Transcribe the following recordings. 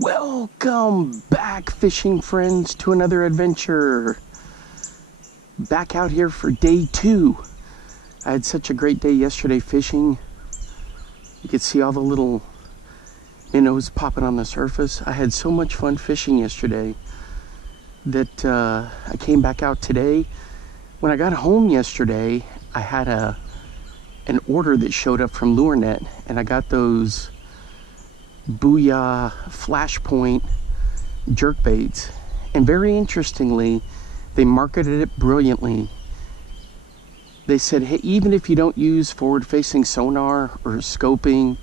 Welcome back, fishing friends, to another adventure. Back out here for day 2. I had such a great day yesterday fishing. You could see all the little minnows popping on the surface. I had so much fun fishing yesterday that I came back out today. When I got home yesterday, I had an order that showed up from LureNet, and I got those Booyah Flash Point jerkbaits, and very interestingly, they marketed it brilliantly. They said, hey, even if you don't use forward-facing sonar or scoping,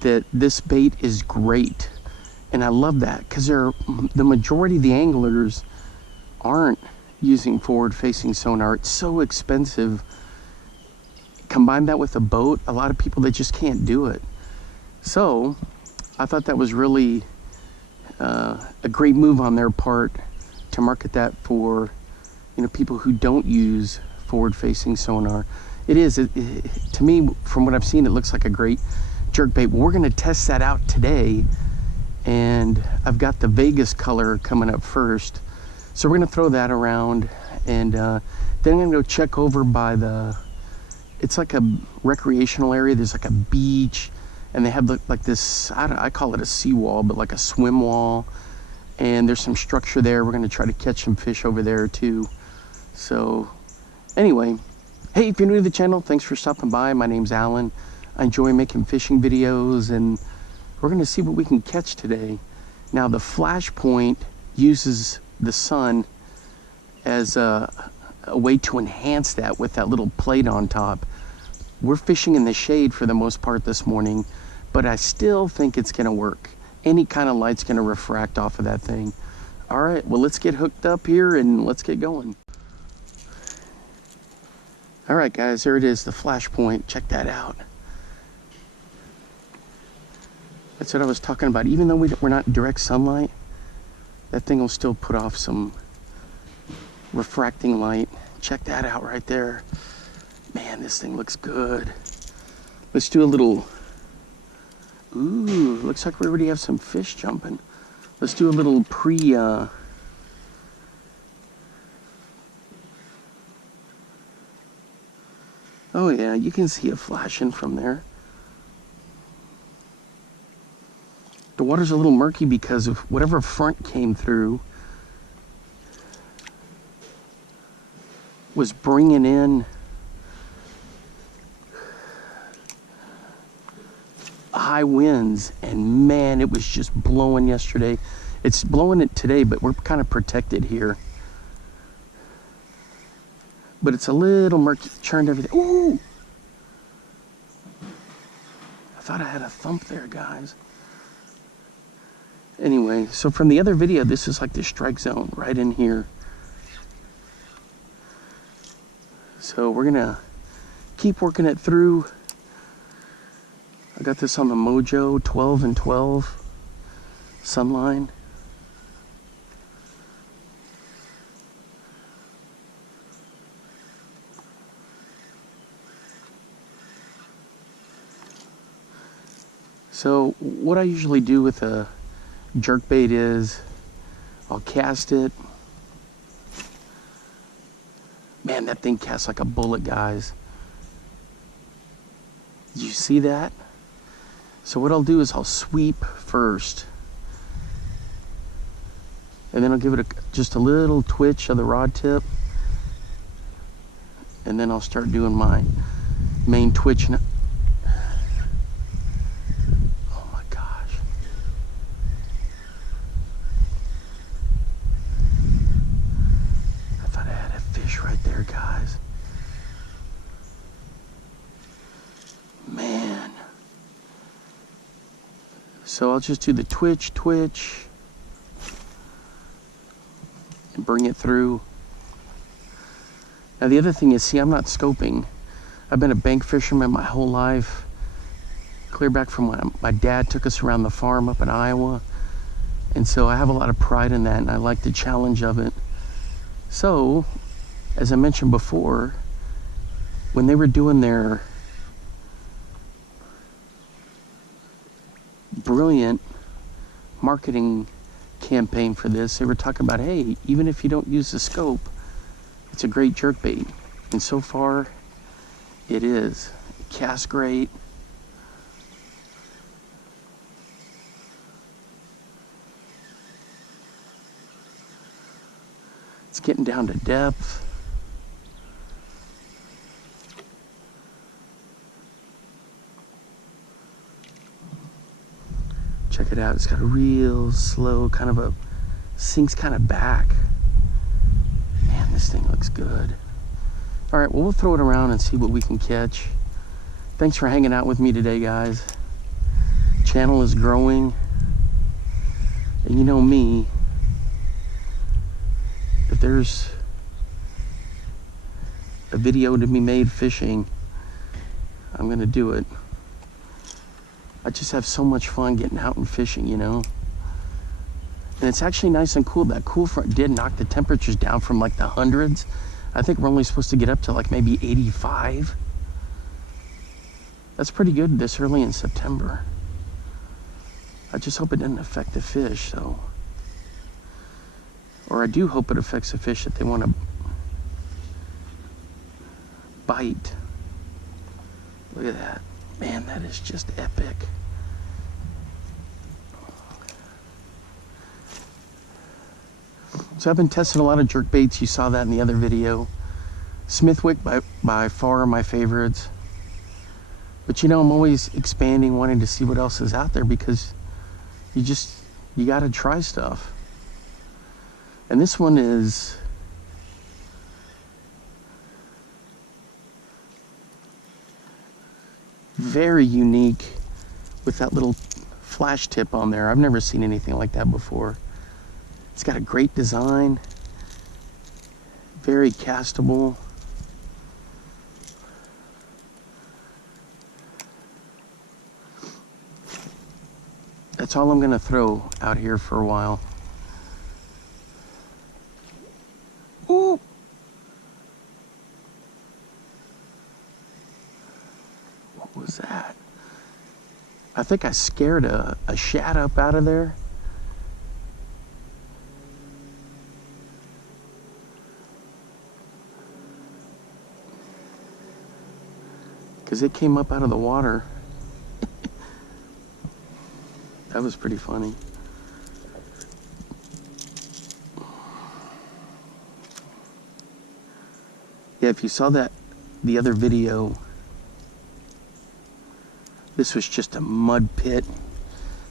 that this bait is great. And I love that, because the majority of the anglers aren't using forward-facing sonar. It's so expensive. Combine that with a boat, a lot of people, they just can't do it. So I thought that was really a great move on their part to market that for, people who don't use forward-facing sonar. It is, to me, from what I've seen, it looks like a great jerkbait. We're going to test that out today, and I've got the Vegas color coming up first, so we're going to throw that around, and then I'm going to go check over by it's like a recreational area. There's like a beach, and they have like this, I call it a seawall, but like a swim wall. And there's some structure there. We're going to try to catch some fish over there too. So anyway, hey, if you're new to the channel, thanks for stopping by. My name's Alan. I enjoy making fishing videos, and we're going to see what we can catch today. Now, the Flash Point uses the sun as a way to enhance that with that little plate on top. We're fishing in the shade for the most part this morning, but I still think it's going to work. Any kind of light's going to refract off of that thing. All right, well, let's get hooked up here and let's get going. All right, guys, there it is, the Flash Point. Check that out. That's what I was talking about. Even though we're not in direct sunlight, that thing will still put off some refracting light. Check that out right there. Man, this thing looks good. Let's do a little, ooh, looks like we already have some fish jumping. Let's do a little oh yeah, you can see it flashing from there. The water's a little murky because of whatever front came through was bringing in high winds, and man, it was just blowing yesterday. It's blowing it today, but we're kind of protected here. But it's a little murky, churned everything. Ooh! I thought I had a thump there, guys. Anyway, so from the other video, this is like the strike zone right in here. So we're gonna keep working it through. I got this on the Mojo 12 and 12 sunline. So what I usually do with a jerkbait is I'll cast it. Man, that thing casts like a bullet, guys. Did you see that? So what I'll do is I'll sweep first, and then I'll give it just a little twitch of the rod tip, and then I'll start doing my main twitch. Oh my gosh. I thought I had a fish right there, guys. Man. So I'll just do the twitch, and bring it through. Now the other thing is, see, I'm not scoping. I've been a bank fisherman my whole life, clear back from when my dad took us around the farm up in Iowa. And so I have a lot of pride in that, and I like the challenge of it. So, as I mentioned before, when they were doing their brilliant marketing campaign for this. They were talking about, hey, even if you don't use the scope, it's a great jerkbait. And so far, it is. It casts great. It's getting down to depth. Check it out. It's got a real slow kind of a sinks kind of back. Man, this thing looks good. All right, well, we'll throw it around and see what we can catch. Thanks for hanging out with me today, guys. Channel is growing. And you know me, if there's a video to be made fishing, I'm gonna do it. I just have so much fun getting out and fishing, you know? And it's actually nice and cool. That cool front did knock the temperatures down from like the hundreds. I think we're only supposed to get up to like maybe 85. That's pretty good this early in September. I just hope it doesn't affect the fish, so. Or I do hope it affects the fish that they want to bite. Look at that. Man, that is just epic. So I've been testing a lot of jerk baits. You saw that in the other video. Smithwick by far my favorites. But you know, I'm always expanding, wanting to see what else is out there, because you gotta try stuff. And this one is very unique with that little flash tip on there. I've never seen anything like that before. It's got a great design, very castable. That's all I'm gonna throw out here for a while. Ooh. What was that? I think I scared a shad up out of there. Because it came up out of the water. That was pretty funny. Yeah, if you saw that, the other video, this was just a mud pit.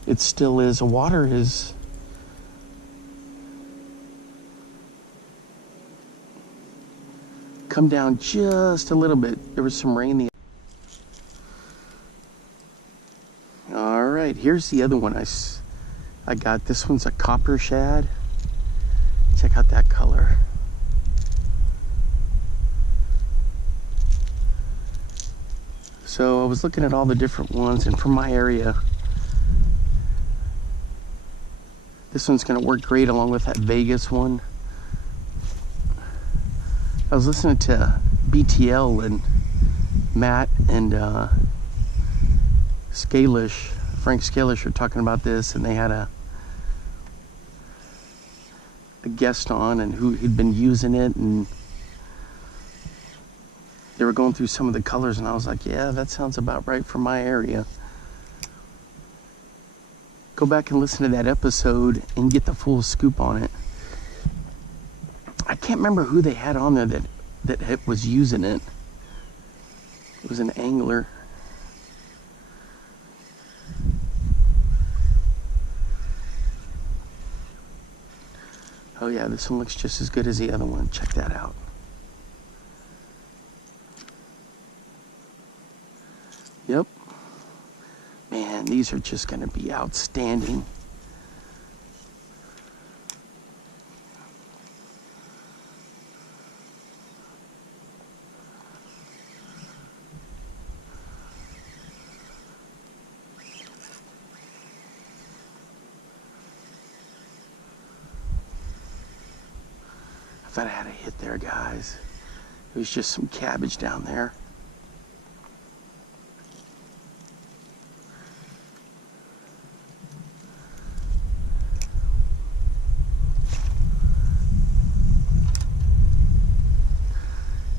It still is. The water is come down just a little bit. There was some rain. All right, here's the other one I got. This one's a Copper Shad. Check out that color. So I was looking at all the different ones, and from my area, this one's gonna work great along with that Vegas one. I was listening to BTL and Matt and Frank Scalish were talking about this, and they had a guest on and who had been using it, and they were going through some of the colors, and I was like, yeah, that sounds about right for my area. Go back and listen to that episode and get the full scoop on it. I can't remember who they had on there that was using it. It was an angler. Oh yeah, this one looks just as good as the other one. Check that out. Yep. Man, these are just gonna be outstanding. I thought I had a hit there, guys. It was just some cabbage down there.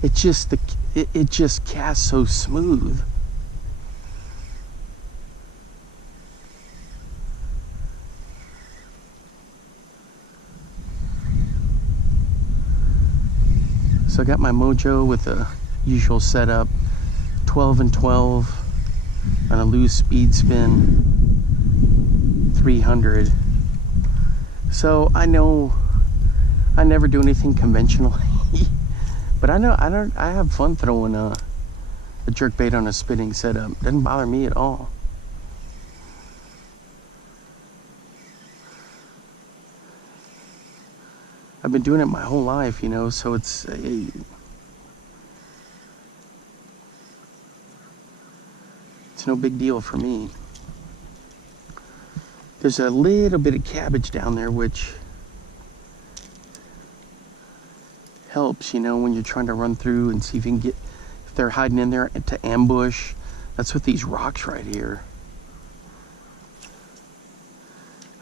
it just casts so smooth. So I got my Mojo with the usual setup, 12 and 12 on a loose speed spin, 300. So I know I never do anything conventionally, but I have fun throwing a jerkbait on a spinning setup. Doesn't bother me at all. I've been doing it my whole life, you know, so it's no big deal for me. There's a little bit of cabbage down there, which helps, you know, when you're trying to run through and see if you can get, if they're hiding in there to ambush. That's with these rocks right here.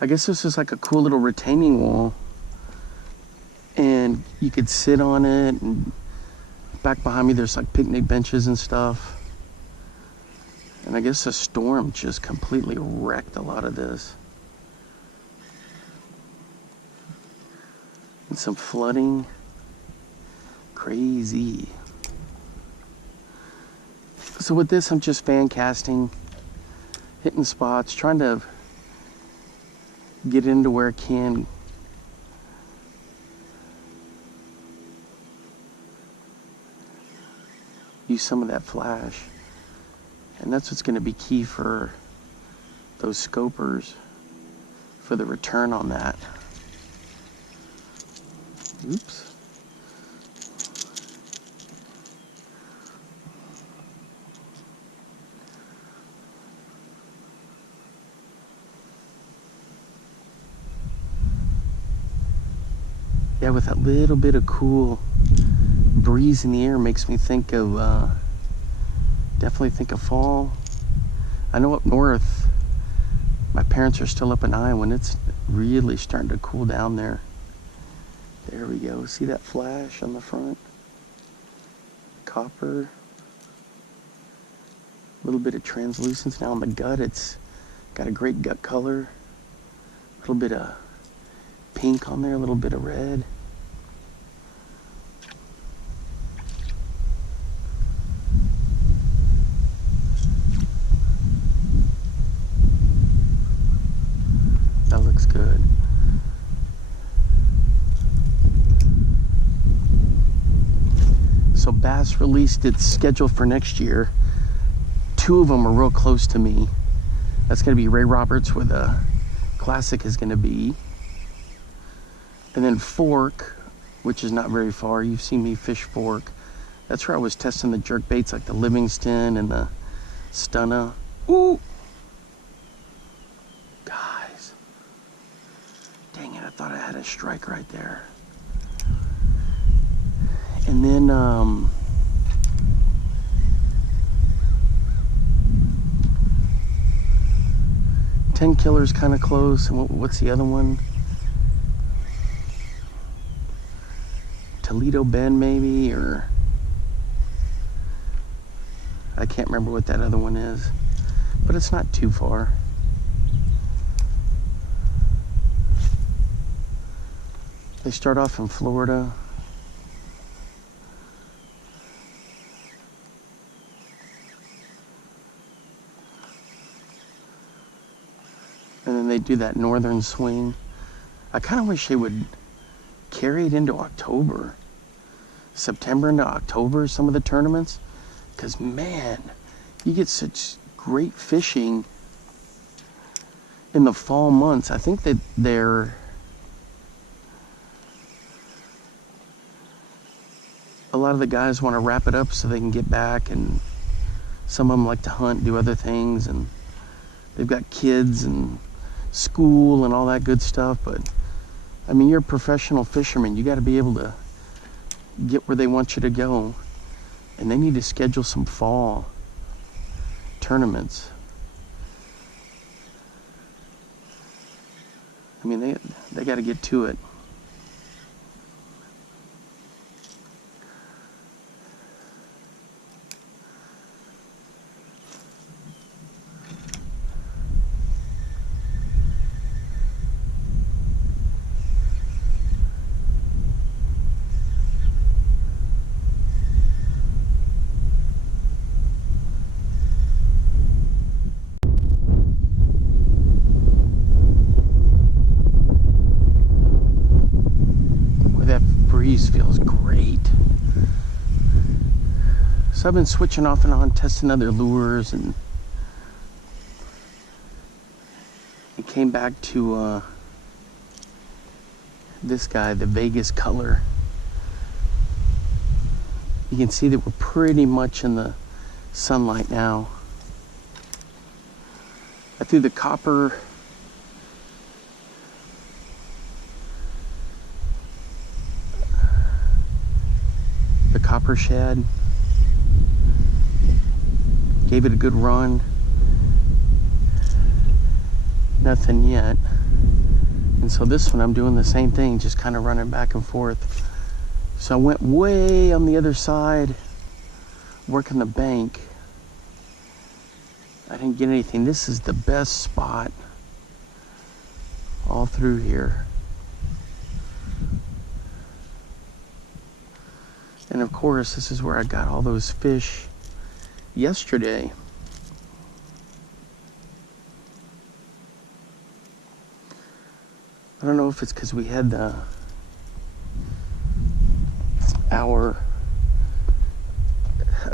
I guess this is like a cool little retaining wall, and you could sit on it, and back behind me there's like picnic benches and stuff. And I guess the storm just completely wrecked a lot of this. And some flooding. Crazy. So with this, I'm just fan casting, hitting spots, trying to get into where I can. Use some of that flash. And that's what's going to be key for those scopers, for the return on that. Oops. Yeah, with that little bit of cool breeze in the air makes me think of, definitely think of fall. I know up north, my parents are still up in Iowa, and it's really starting to cool down there. There we go. See that flash on the front? Copper. A little bit of translucence. Now on the gut, it's got a great gut color. A little bit of pink on there, a little bit of red. That looks good. So Bass released its schedule for next year. 2 of them are real close to me. That's going to be Ray Roberts, where the Classic is going to be. And then Fork, which is not very far. You've seen me fish Fork. That's where I was testing the jerk baits like the Livingston and the Stunna. Ooh! Guys. Dang it, I thought I had a strike right there. And then, 10 Killer's kind of close. And what's the other one? Toledo Bend, maybe, or I can't remember what that other one is, but it's not too far. They start off in Florida. And then they do that northern swing. I kind of wish they would carry it into October. September into October, some of the tournaments. Because, man, you get such great fishing in the fall months. I think that a lot of the guys want to wrap it up so they can get back, and some of them like to hunt, do other things, and they've got kids and school and all that good stuff. But I mean, you're a professional fisherman. You got to be able to get where they want you to go, and they need to schedule some fall tournaments. I mean, they got to get to it. breeze feels great. So I've been switching off and on, testing other lures, and it came back to this guy, the Vegas color. You can see that we're pretty much in the sunlight now. I threw the Copper Shad. Gave it a good run. Nothing yet. And so this one I'm doing the same thing, just kind of running back and forth. So I went way on the other side, working the bank. I didn't get anything. This is the best spot all through here. And of course, this is where I got all those fish yesterday. I don't know if it's because we had a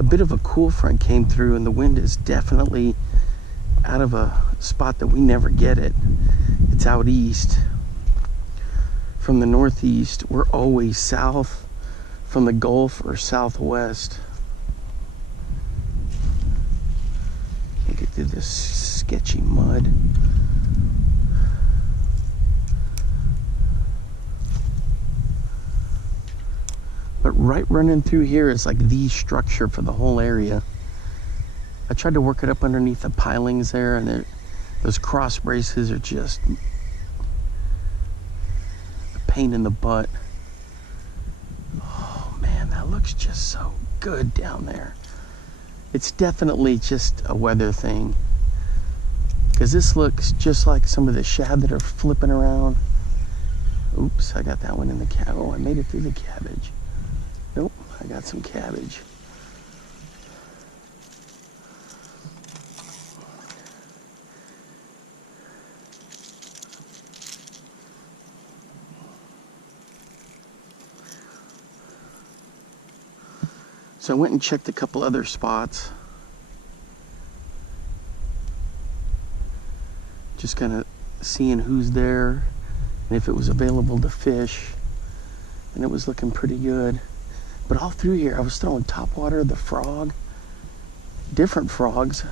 bit of a cool front came through, and the wind is definitely out of a spot that we never get it. It's out east. From the northeast, we're always south from the Gulf or southwest. Can't get through this sketchy mud. But right running through here is like the structure for the whole area. I tried to work it up underneath the pilings there, and those cross braces are just a pain in the butt. Oh man, that looks just so good down there. It's definitely just a weather thing, because this looks just like some of the shad that are flipping around. Oops, I got that one in the cabbage. Oh, I made it through the cabbage. Nope, I got some cabbage. So I went and checked a couple other spots. Just kind of seeing who's there and if it was available to fish. And it was looking pretty good. But all through here, I was throwing topwater, the frog, different frogs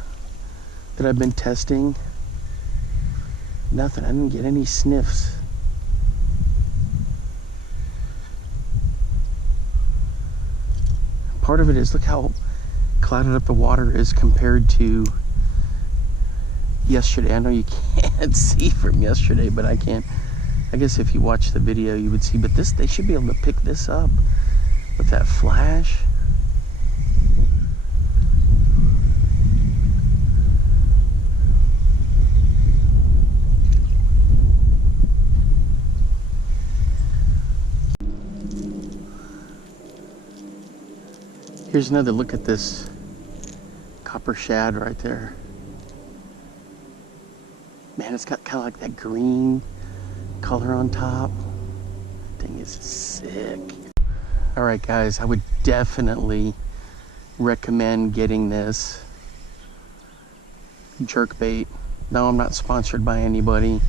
that I've been testing. Nothing, I didn't get any sniffs. Part of it is, look how clouded up the water is compared to yesterday. I know you can't see from yesterday, but I can. I guess if you watch the video, you would see. But this, they should be able to pick this up with that flash. Here's another look at this Copper Shad right there. Man, it's got kind of like that green color on top. Thing is sick. All right, guys, I would definitely recommend getting this jerkbait. No, I'm not sponsored by anybody.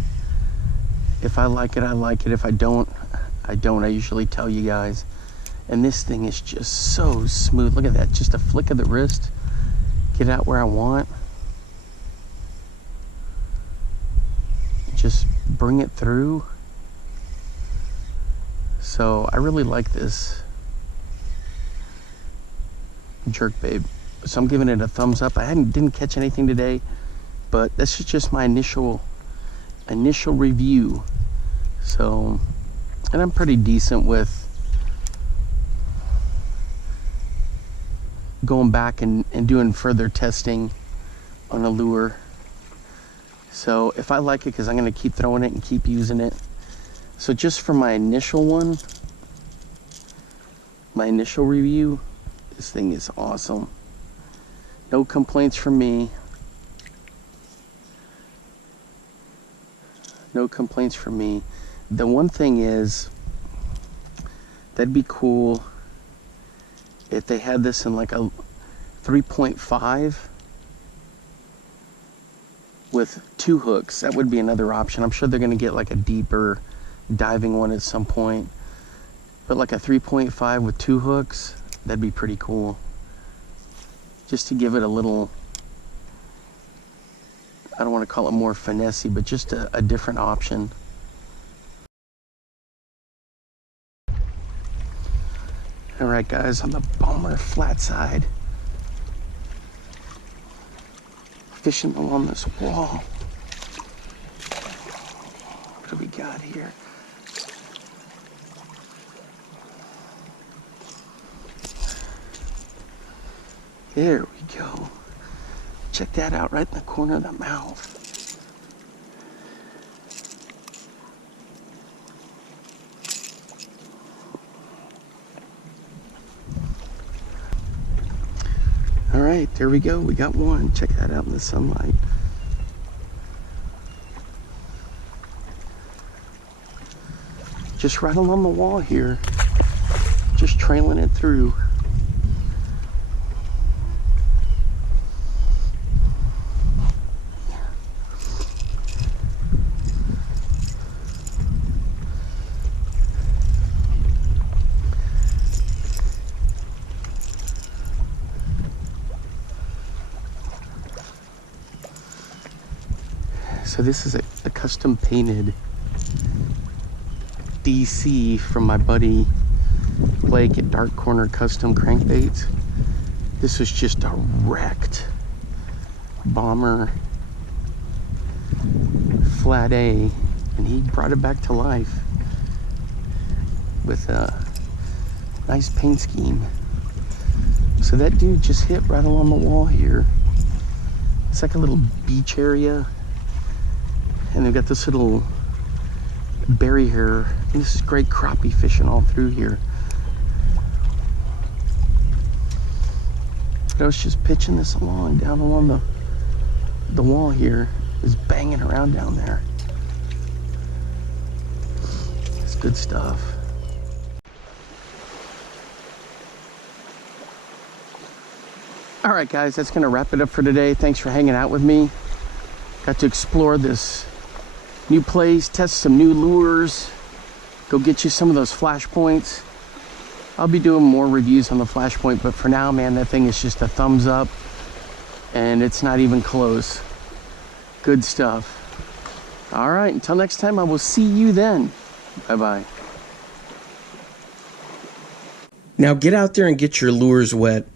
If I like it, I like it. If I don't, I don't. I usually tell you guys. And this thing is just so smooth. Look at that, just a flick of the wrist. Get out where I want. Just bring it through. So I really like this jerkbait. So I'm giving it a thumbs up. I didn't catch anything today, but this is just my initial review. So, and I'm pretty decent with going back and doing further testing on a lure. So if I like it, because I'm going to keep throwing it and keep using it. So just for my initial one, my initial review, this thing is awesome. No complaints from me. No complaints from me. The one thing is, That'd be cool if they had this in like a 3.5 with 2 hooks. That would be another option. I'm sure they're going to get like a deeper diving one at some point. But like a 3.5 with 2 hooks, that'd be pretty cool. Just to give it a little, I don't want to call it more finessey, but just a different option. All right, guys, on the Bomber flat side, fishing along this wall. What do we got here? There we go. Check that out, right in the corner of the mouth. All right, there we go. We got one. Check that out in the sunlight. Just right along the wall here. Just trailing it through. So this is a custom painted DC from my buddy Blake at Dark Corner Custom Crankbaits. This was just a wrecked Bomber flat A, and he brought it back to life with a nice paint scheme. So that dude just hit right along the wall here. It's like a little beach area. And they've got this little barrier. And this is great crappie fishing all through here. I was just pitching this along, down along the wall here. It's banging around down there. It's good stuff. All right, guys, that's gonna wrap it up for today. Thanks for hanging out with me. Got to explore this new place, test some new lures, go get you some of those flash points. I'll be doing more reviews on the flash point, but for now, man, that thing is just a thumbs up, and it's not even close. Good stuff. All right, until next time, I will see you then. Bye-bye. Now get out there and get your lures wet.